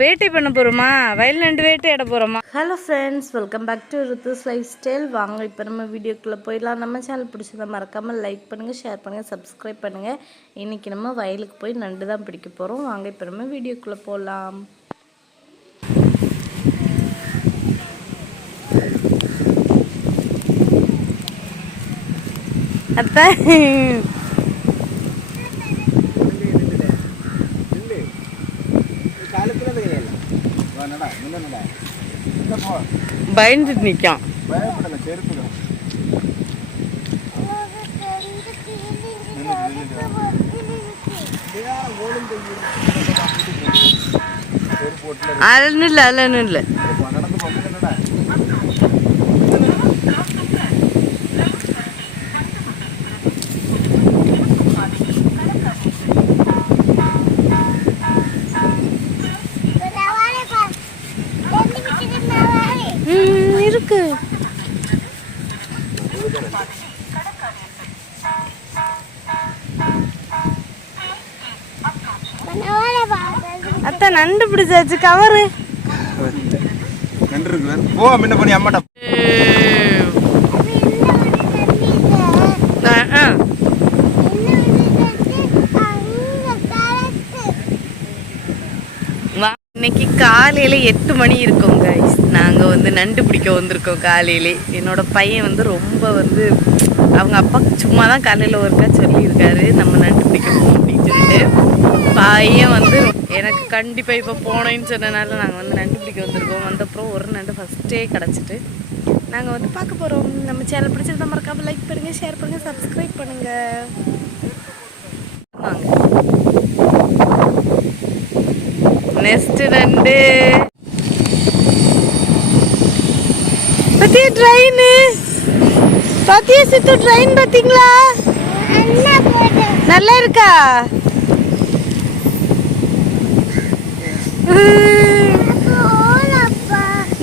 வேட்டை பண்ண போகிறோமா? வயல் நண்டு வேட்டையாட போகிறோமா? Hello friends, welcome back to Ruthu's lifestyle. வாங்க இப்போ நம்ம வீடியோக்குள்ளே போயிடலாம். நம்ம சேனல் பிடிச்சதை மறக்காமல் லைக் பண்ணுங்கள், ஷேர் பண்ணுங்கள், சப்ஸ்கிரைப் பண்ணுங்கள். இன்றைக்கி நம்ம வயலுக்கு போய் நண்டு தான் பிடிக்க போகிறோம். வாங்க இப்போ நம்ம வீடியோக்குள்ளே போகலாம். அத்தை பயந்துட்டு நிற்கான். அதொன்னும் இல்லை, அதொன்னும் இல்லை. இருக்கு. அத்தை நண்டு பிடிச்சாச்சு. கவரு நண்டு இருக்கு. ஓ முன்ன பண்ணி அம்மாட்ட இன்னைக்கு காலையில் 8 மணி இருக்கோம் கைஸ். நாங்கள் வந்து நண்டு பிடிக்க வந்திருக்கோம் காலையிலே. என்னோட பையன் ரொம்ப அவங்க அப்பா சும்மா தான் காலையில் ஒருக்கா சொல்லியிருக்காரு நம்ம நண்டு பிடிக்க போவோம் அப்படின்னு சொல்லிட்டு. பையன் எனக்கு கண்டிப்பாக இப்போ போனேன்னு சொன்னனால நாங்கள் நண்டு பிடிக்க வந்திருக்கோம். வந்தப்புறம் ஒரு நண்டு ஃபஸ்ட்டே கிடச்சிட்டு நாங்கள் பார்க்க போகிறோம். நம்ம சேனல் பிடிச்சிருந்தா மறக்காமல் லைக் பண்ணுங்கள், ஷேர் பண்ணுங்கள், சப்ஸ்கிரைப் பண்ணுங்கள். வாங்க நெக்ஸ்ட் நண்டு. பத்தியா ட்ரெயின்? பத்தியா சித்து ட்ரெயின் பார்த்தீங்களா? நல்லா இருக்கா?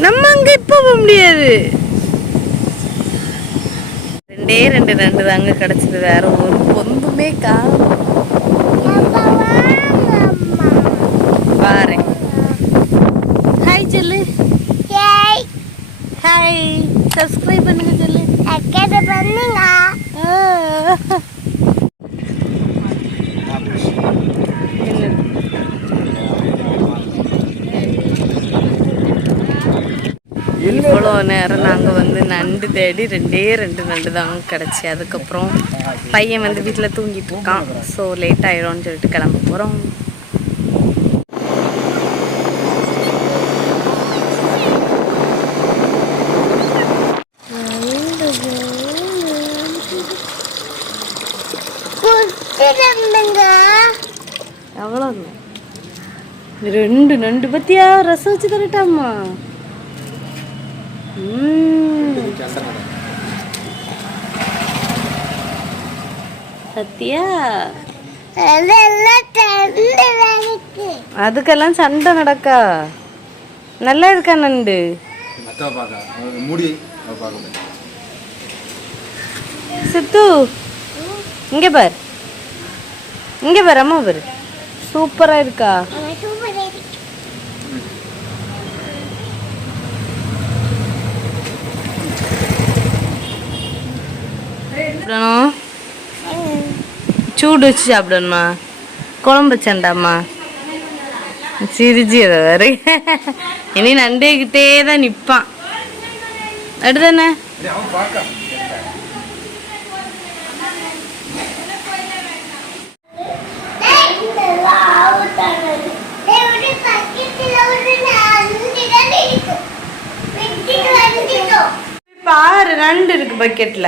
நம்ம அங்க இப்ப போக முடியாது. ரெண்டு நண்டு தாங்க கிடைச்சது. வேற ஒரு பொந்துமே காணும். பாரு. ஹாய் சொல்லு. ஹாய். சப்ஸ்கிரைப் பண்ணுங்க சொல்லு. பண்ணுங்க. இவ்வளோ நேரம் நாங்கள் நண்டு தேடி ரெண்டு நண்டு தாங்க கிடச்சி. அதுக்கப்புறம் பையன் வீட்டில் தூங்கிட்டு இருக்கான். ஸோ லேட் ஆயிடும்னு சொல்லிட்டு கிளம்ப போகிறோம். அவ்வளோ ரெண்டு நண்டு பத்தியா ரசம் வச்சு தரட்டாமா? சத்தியா அதுக்கெல்லாம் சண்டை நடக்கா? நல்லா இருக்கா நண்டு? சித்து இங்க பார், இங்க பார், அம்மா பாரு. சூப்பரா இருக்கா? சூடு வச்சு சாப்பிடணுமா? குழம்பு வச்சாண்டாமா? சிரிச்சு அதை வேறு. இனி நண்டுகிட்டே தான் நிற்பான். அடுத்தானே பாரு நண்டு இருக்கு பக்கெட்ல.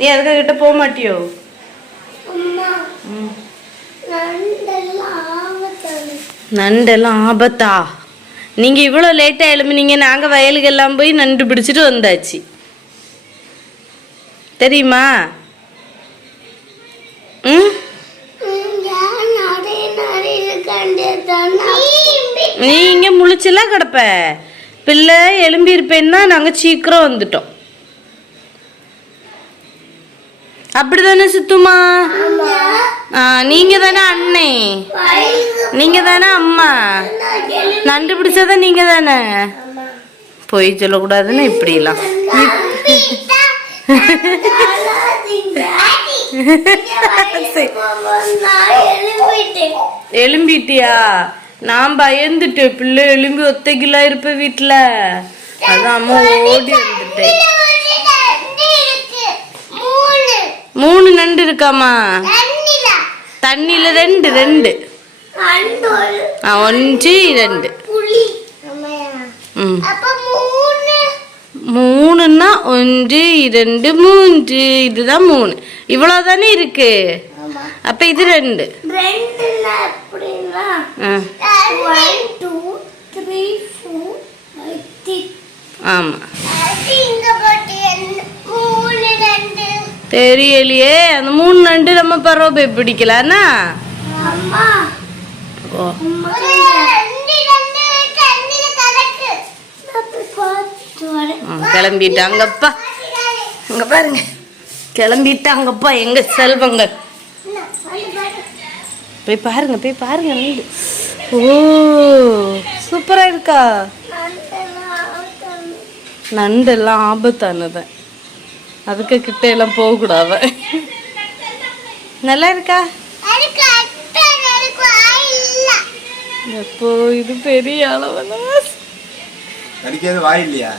நீ அதுக்கு கிட்ட போக மாட்டியோ? நண்டெல்லாம் ஆபத்தா? நீங்க இவ்வளவு லேட்டா எழுப்புனீங்க. நாங்க வயலுக்கு எல்லாம் போய் நண்டு பிடிச்சிட்டு வந்தாச்சு தெரியுமா? நீ இங்க முழிச்செல்லாம் கிடப்ப. பிள்ளை எழும்பி இருப்பேன்னா நாங்க சீக்கிரம் வந்துட்டோம். அப்படிதானே சித்துமா? நீங்க தானே அண்ணே, நீங்க தானே அம்மா, நண்டு பிடிச்சதான் நீங்க தானே. போய் சொல்லக்கூடாதுன்னு இப்படிலாம். எலும்பிட்டியா? நான் பயந்துட்டேன், பிள்ளை எலும்பி ஒத்தைக்கிலா இருப்ப வீட்டுல, அதான் அம்மா ஓடி வந்துட்டேன். 3 நண்டு இருக்காமா? தண்ணியில 2 1 2. 3ன்னா 1 2 3, இதுதான் 3. இவ்வளவுதானே இருக்கு. அப்ப இது 2. ஆமா தெரியலையே. அந்த 3 நண்டு நம்ம பரவ போய் பிடிக்கலான்னா கிளம்பிட்டாங்கப்பா. இங்க பாருங்க, கிளம்பிட்டாங்கப்பா எங்க செல்வங்க. போய் பாருங்க, போய் பாருங்க. ஓ சூப்பரா இருக்கா. நண்டெல்லாம் ஆபத்தானது, அதுக்கு கிட்ட எல்லாம் போக கூடாது. நல்லா இருக்கா? எப்போ இது பெரிய அளவு வாய் இல்லையா?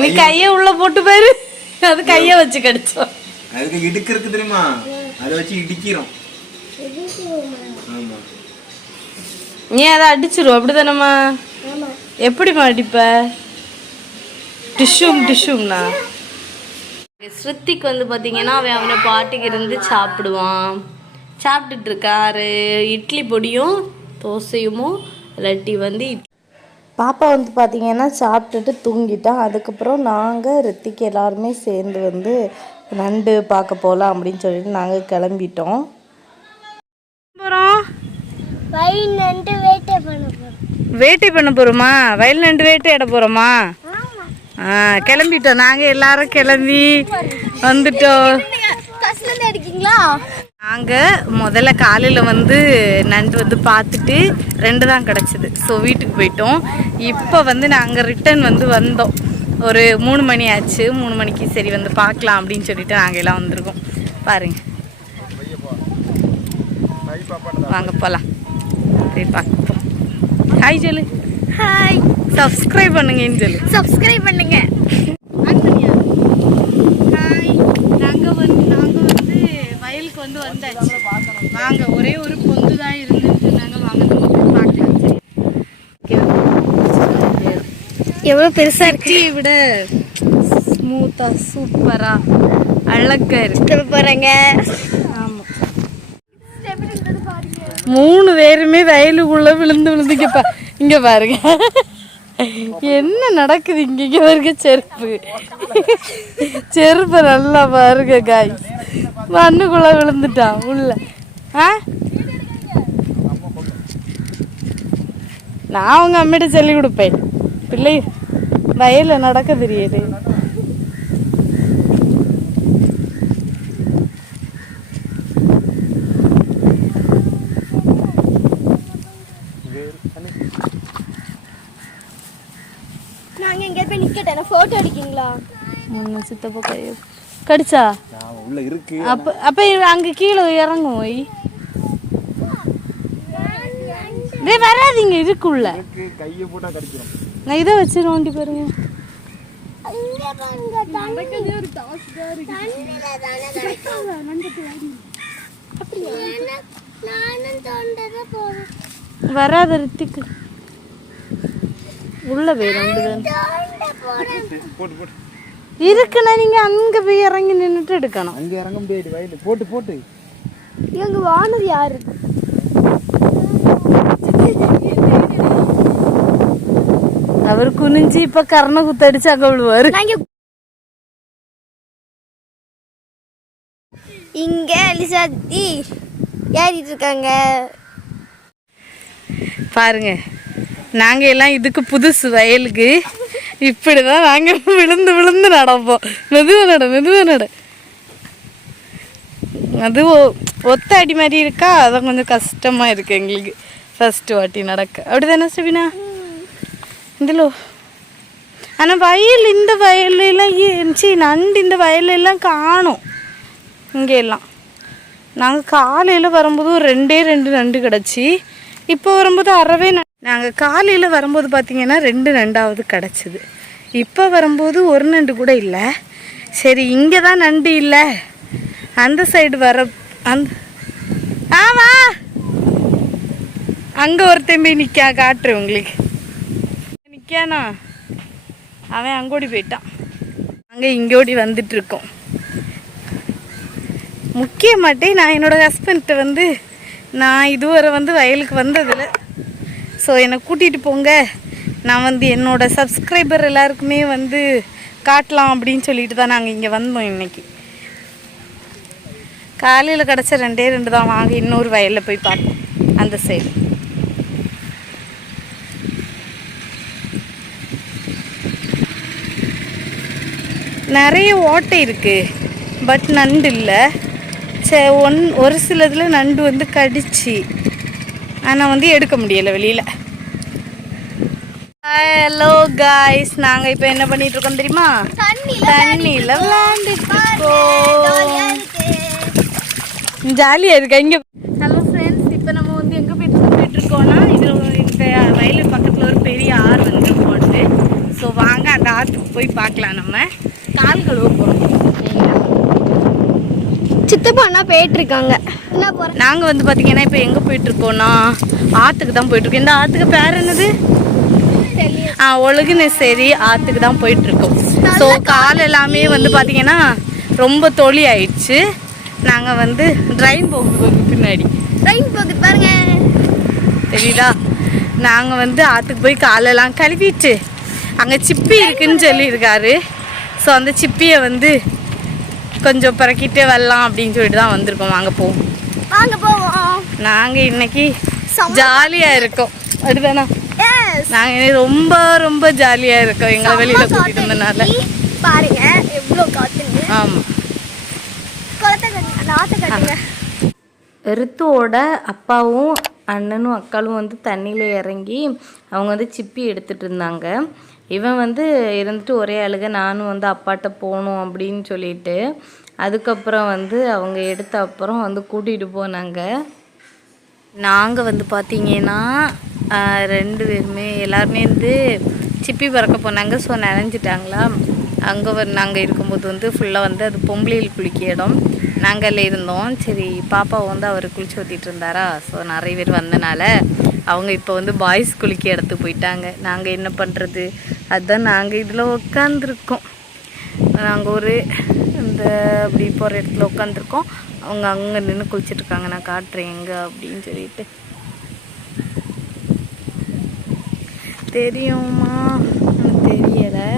நீ கைய உள்ள போட்டு பாரு, அது கைய வச்சு கடிச்சோம். அதுக்கு இடுக்கு தெரியுமா, அதை வச்சு இடிக்கிறோம். நீ அதை அடிச்சிரும் அப்படிதானம்மா? எப்படிமா அடிப்ப? டிஷ்யூம்னா ஸ்ருத்திக்கு வந்து பார்த்தீங்கன்னா அவன் அவனை பாட்டுக்கு இருந்து சாப்பிடுவான். சாப்பிட்டுட்டு இருக்காரு. இட்லி பொடியும் தோசையுமோ இல்லாட்டி வந்து பாப்பா வந்து பார்த்தீங்கன்னா சாப்பிட்டுட்டு தூங்கிட்டான். அதுக்கப்புறம் நாங்கள் ரித்திக்கு எல்லாருமே சேர்ந்து வந்து நண்டு பார்க்க போகலாம் அப்படின்னு சொல்லிட்டு நாங்கள் கிளம்பிட்டோம். வயல் நண்டு வேட்டை பண்ண போகிறோமா? வயல் நண்டு வேட்டையாட போகிறோமா? கிளம்பிட்டோம். நாங்கள் எல்லாரும் கிளம்பி வந்துட்டோம். நாங்கள் முதல்ல காலையில் வந்து நண்டு வந்து பார்த்துட்டு 2 தான் கிடச்சிது. ஸோ வீட்டுக்கு போயிட்டோம். இப்போ வந்து நாங்கள் ரிட்டன் வந்து வந்தோம். ஒரு 3 மணி ஆச்சு. 3 மணிக்கு சரி வந்து பார்க்கலாம் அப்படின்னு சொல்லிட்டு நாங்கள் எல்லாம் வந்திருக்கோம். பாருங்க, வாங்க போகலாம். போய் பார்ப்போம். ஹாய் சொல்லு. ஹாய். சப்ஸ்கிரைப் பண்ணுங்கன்னு சொல்லு. சப்ஸ்கிரைப் பண்ணுங்க. ஹாய். நாங்கள் வந்து வயலுக்கு வந்து வந்தாச்சு. வாங்க, ஒரே ஒரு பொந்து தான் இருந்துட்டு நாங்கள் வாங்க பார்க்கலாம். எவ்வளோ பெருசாக இருக்கு, விட ஸ்மூத்தா சூப்பரா அழகா இருக்கு. போறாங்க. ஆமாம், 3 பேருமே வயலுக்குள்ள விழுந்துக்கப்பா. இங்க பாருங்க என்ன நடக்குது. இங்க பாருங்க, செருப்பு நல்லா பாருங்க காய். மண்ணுக்குள்ள விழுந்துட்டான் உள்ள. நான் அவங்க அம்மிட்ட சொல்லி கொடுப்பேன், பிள்ளை வயல்ல நடக்க தெரியாது. நாங்க இங்க போய் நிக்கட்டேன், போட்டோ எடுக்கீங்களா? சித்தப்பா கைய கடிச்சா உள்ள இருக்கு. அப்ப அங்க கீழே இறங்கும். போய் வராதீங்க, இருக்குள்ள கையை போட்டா கடிச்சிடும். நான் இதை வச்சு நோண்டி பாருங்க. வராத ரித்திக்கு உள்ள போயிடும். இருக்குன்னா நீங்க அங்க போய் இறங்கி நின்னுட்டு எடுக்கணும். அங்க இறங்க முடியாது, வயல போட்டு இவங்க வானது யாரு? அவர் குனிஞ்சு இப்ப கரண குத்தடிச்சு அங்க விழுவாரு. இங்க அலிசாத்தி ஏறிட்டு இருக்காங்க பாருங்க. நாங்க எல்லாம் இதுக்கு புதுசு வயலுக்கு. இப்படிதான் நாங்க விழுந்து நடப்போம். மெதுவா நட அது ஒத்த அடி மாதிரி இருக்கா, அதான் கொஞ்சம் கஷ்டமாக இருக்குது எங்களுக்கு ஃபஸ்ட்டு வாட்டி நடக்க. அப்படி தானே சபினா? இதில் ஆனால் வயல், இந்த வயலெல்லாம் இருந்துச்சு, நண்டு இந்த வயலெல்லாம் காணும். இங்கே எல்லாம் நாங்கள் காலையில் வரும்போது ஒரு 2 நண்டு கிடச்சி, இப்போ வரும்போது அறவே நாங்கள் காலையில் வரும்போது பார்த்திங்கன்னா 2 நண்டாவது கிடச்சிது. இப்போ வரும்போது ஒரு நண்டு கூட இல்லை. சரி இங்கே தான் நண்டு இல்லை, அந்த சைடு வர அந்த ஆவா அங்கே ஒருத்தன் போய் நிற்கா, காட்டுறேன் உங்களுக்கு. நிற்கானா அவன் அங்கோடி போயிட்டான். அங்கே இங்கோடி வந்துட்டுருக்கோம். முக்கியமாட்டே நான் என்னோடய ஹஸ்பண்ட்கிட்ட வந்து நான் இதுவரை வந்து வயலுக்கு வந்ததில்லை, ஸோ என்னை கூட்டிகிட்டு போங்க, நான் வந்து என்னோடய சப்ஸ்கிரைபர் எல்லாருக்குமே வந்து காட்டலாம் அப்படின்னு சொல்லிட்டு தான் நாங்கள் இங்கே வந்தோம். இன்றைக்கி காலையில் கிடச்ச 2 தான். வாங்க இன்னொரு வயலில் போய் பார்ப்போம், அந்த சைடு. நிறைய ஓட்டை இருக்குது, பட் நண்டு இல்லை. ஒரு சிலதில் நண்டு வந்து கடிச்சு, ஆனால் வந்து எடுக்க முடியலை வெளியில். ஹலோ காய்ஸ், நாங்கள் இப்போ என்ன பண்ணிட்டு இருக்கோம் தெரியுமா? தண்ணியில் விளையாண்டுட்டு இருக்கோம். ஜாலியாக இருக்கா இங்கே. ஹலோ ஃப்ரெண்ட்ஸ், இப்போ நம்ம வந்து எங்கே போயிட்டு இருக்கோம்னா, இது இந்த வயலு பக்கத்தில் ஒரு பெரிய ஆறு வந்து போட்டு, ஸோ வாங்க அந்த ஆற்றுக்கு போய் பார்க்கலாம். நம்ம கால் கழுவ போகிறோம். சித்தப்பா அண்ணா போயிட்டுருக்காங்க. நாங்கள் வந்து பார்த்தீங்கன்னா இப்போ எங்கே போயிட்டுருக்கோன்னா ஆற்றுக்கு தான் போயிட்டுருக்கோம். இந்த ஆற்றுக்கு பேர் என்னது? ஒழுகுனேசேரி ஆற்றுக்கு தான் போயிட்டுருக்கோம். ஸோ கால் எல்லாமே வந்து பார்த்தீங்கன்னா ரொம்ப தொலி ஆயிடுச்சு. நாங்கள் வந்து ட்ரெயின் போகுது பின்னாடி, ட்ரெயின் போகுது பாருங்க, தெரியுதா? நாங்கள் வந்து ஆற்றுக்கு போய் காலெல்லாம் கழுவிட்டு அங்கே சிப்பி இருக்குன்னு சொல்லியிருக்காரு. ஸோ அந்த சிப்பியை வந்து கொஞ்சம் பிறக்கிட்டு வரலாம் அப்படின்னு சொல்லிட்டு தான் வந்திருக்கோம். வாங்க போவோம். நாங்கள் இன்னைக்கு ஜாலியாக இருக்கோம், அதுதானா? நாங்கள் ரொம்ப ரொம்ப ஜாலியாக இருக்கோம் எங்களை வெளியில் கூட்டிகிட்டு வந்தனால. பாருங்க எவ்வளோ காற்று. ஆமாம். காட்டுங்க. ரித்துவோட அப்பாவும் அண்ணனும் அக்காலும் வந்து தண்ணியில் இறங்கி அவங்க வந்து சிப்பி எடுத்துகிட்டு இருந்தாங்க. இவன் வந்து இருந்துட்டு ஒரே அழுக, நானும் வந்து அப்பாட்ட போகணும் அப்படின்னு சொல்லிட்டு. அதுக்கப்புறம் வந்து அவங்க எடுத்த அப்புறம் வந்து கூட்டிகிட்டு போனாங்க. நாங்கள் வந்து பார்த்திங்கன்னா 2 பேருமே எல்லாருமே வந்து சிப்பி பறக்க போனாங்க. ஸோ நனைஞ்சிட்டாங்களா. அங்கே நாங்கள் இருக்கும்போது வந்து ஃபுல்லாக வந்து அது பொம்பளையில் குளிக்க இடம், நாங்கள் அதில் இருந்தோம். சரி பாப்பாவை வந்து அவர் குளிச்சு ஊற்றிட்டு இருந்தாரா, ஸோ நிறைய பேர் வந்தனால அவங்க இப்போ வந்து பாய்ஸ் குளிக்க இடத்துக்கு போயிட்டாங்க. நாங்கள் என்ன பண்ணுறது, அதுதான் நாங்கள் இதில் உட்காந்துருக்கோம். நாங்கள் ஒரு இந்த அப்படி போகிற இடத்துல உட்காந்துருக்கோம். அவங்க அங்கே நின்று குளிச்சிட்ருக்காங்க. நான் காட்டுறேன் எங்கே அப்படின்னு சொல்லிட்டு. தெரியுமா? தெரியலை.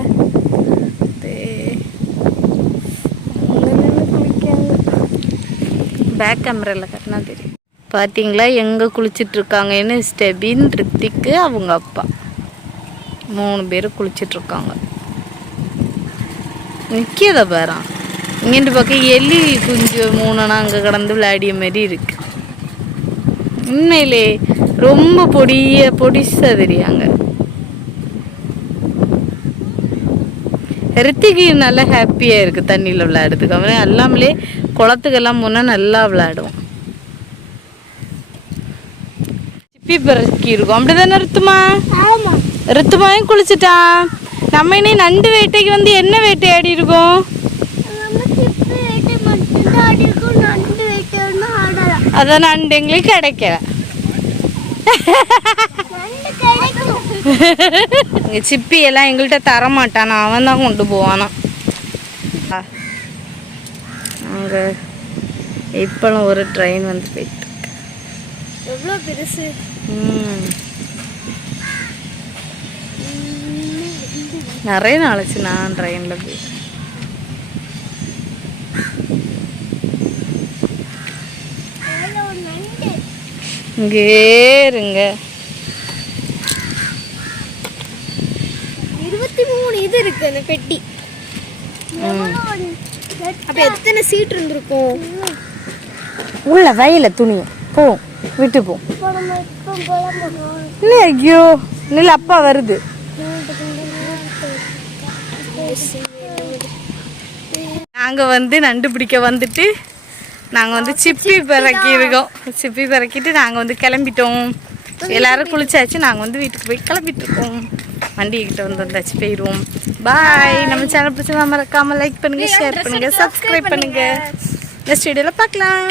பேக் கேமராவில் கட்டினா தெரியும். பார்த்தீங்களா எங்கே குளிச்சிட்ருக்காங்கன்னு? ஸ்டெபின், ரித்திக்கு, அவங்க அப்பா 3 பேர் குளிச்சிட்ருக்காங்க. நிற்கிறத பாரு. இங்கிட்டு பக்கம் எலி குஞ்சு 3 அங்கே கடந்து விளையாடிய மாதிரி இருக்கு. உண்மையிலே ரொம்ப பொடிசா தெரியாங்க. ரித்திக்கு நல்லா ஹாப்பியாக இருக்குது தண்ணியில் விளையாடுறதுக்கு. அவன் எல்லாமே குளத்துக்கெல்லாம் போனால் நல்லா விளையாடுவோம். சிப்பி பிறக்கி இருக்கும், அப்படிதானே ரித்துமா? ரித்துமாயும் குளிச்சுட்டான். நம்ம இனி நண்டு வேட்டைக்கு வந்து என்ன வேட்டையாடி இருக்கோம்? அதான் நண்டு எங்களுக்கு கிடைக்கல. இங்கே சிப்பி எல்லாம் எங்கள்கிட்ட தரமாட்டானா, அவன் தான் கொண்டு போவானா. அங்கே இப்போலாம் ஒரு ட்ரெயின் வந்து போயிட்டு எவ்வளோ பெருசு. நிறைய நாளைச்சு நான் ட்ரெயினில் போய். இங்கே இருங்க. 23 இது இருக்கு அந்த பெட்டி. அப்ப எத்தனை சீட் இருந்திருக்கும்? உள்ள வயல துணி போ விட்டு போ இல்லை ஐயோ இல்லை அப்பா வருது நாங்கள் வந்து நண்டு பிடிக்க வந்துட்டு நாங்கள் வந்து சிப்பி பிறக்கியிருக்கோம். சிப்பி பிறக்கிட்டு நாங்கள் வந்து கிளம்பிட்டோம். எல்லாரும் குளிச்சாச்சு. நாங்கள் வந்து வீட்டுக்கு போய் கிளம்பிட்டு இருக்கோம். வண்டிகிட்ட வந்தாச்சு, போயிடுவோம். பாய். நம்ம சேனல் பிடிச்சா மறக்காமல் லைக் பண்ணுங்க, ஷேர் பண்ணுங்க, சப்ஸ்கிரைப் பண்ணுங்க. நெக்ஸ்ட் வீடியோவில் பார்க்கலாம்.